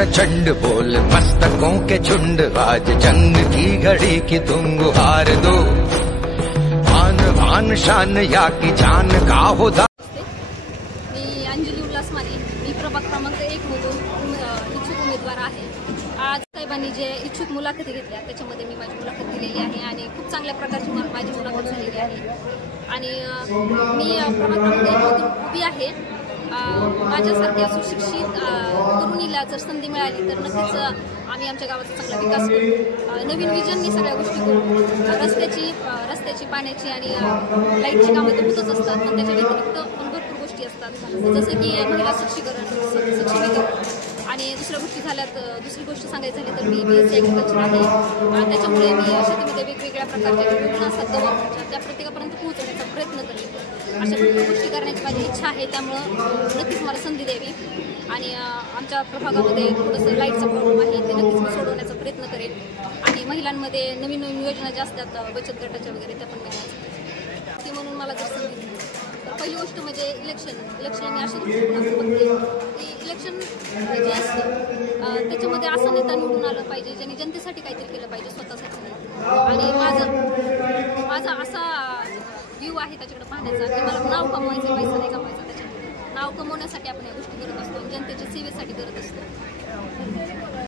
प्रचंड बोल मस्तकों के झुंड, आज जंग की घड़ी की तुम गुहार दो, आन भान शान या की जान का हो। मी अंजली उल्हास माने, मी प्रभाग क्रमांक 1 मधून इच्छुक उमेदवार आहे। आज साहेबांनी जे इच्छुक मुलाखती घेतल्या त्याच्यामध्ये मी माझी मुलाखत दिलेली आहे आणि खूप चांगल्या प्रकारची माझी मुलाखत झालेली आहे आणि मी प्रभाग क्रमांक 1 मधून उभी आहे। माझ्यासारख्या सुशिक्षित तरुणीला जर संधी मिळाली तर नक्कीच आम्ही आमच्या गावाचा चांगला विकास करू, नवीन विजननी सगळ्या गोष्टी करू। रस्त्याची पाण्याची आणि लाईटची कामं तर होतच असतात, पण त्याच्या व्यतिरिक्त पण भरपूर गोष्टी असतात, जसं की महिला सक्षमीकरण आणि दुसरी गोष्ट सांगायची झाली तर मी BSc ॲग्रिकल्चर आहे। त्याच्यामुळे मी शेतीमध्ये वेगवेगळ्या प्रकारच्या विभिन्न असतात गव्हाच्या, त्या प्रत्येकापर्यंत पोहोचवण्याचा प्रयत्न करेन। अशा भरपूर गोष्टी करण्याची माझी इच्छा आहे, त्यामुळं नक्कीच मला संधी द्यावी आणि आमच्या प्रभागामध्ये थोडंसं लाईटचा प्रॉब्लेम आहे ते नक्कीच मी सोडवण्याचा प्रयत्न करेन आणि महिलांमध्ये नवीन योजना ज्या असतात बचत गटाच्या वगैरे त्या पण मिळायच्या ती म्हणून मला जर संधी दिली तर पहिली गोष्ट म्हणजे इलेक्शन मी अशी बघते की इलेक्शन जे असतं त्याच्यामध्ये असा नेता निवडून आलं पाहिजे ज्यांनी जनतेसाठी काहीतरी केलं पाहिजे, स्वतःसाठी। आणि माझा असा व्ह्यू आहे त्याच्याकडे पाहण्याचा की मला नाव कमवायचं, पैसा नाही कमवायचा। त्याच्यामुळे नाव कमवण्यासाठी आपण या गोष्टी करत असतो, जनतेच्या सेवेसाठी करत असतो।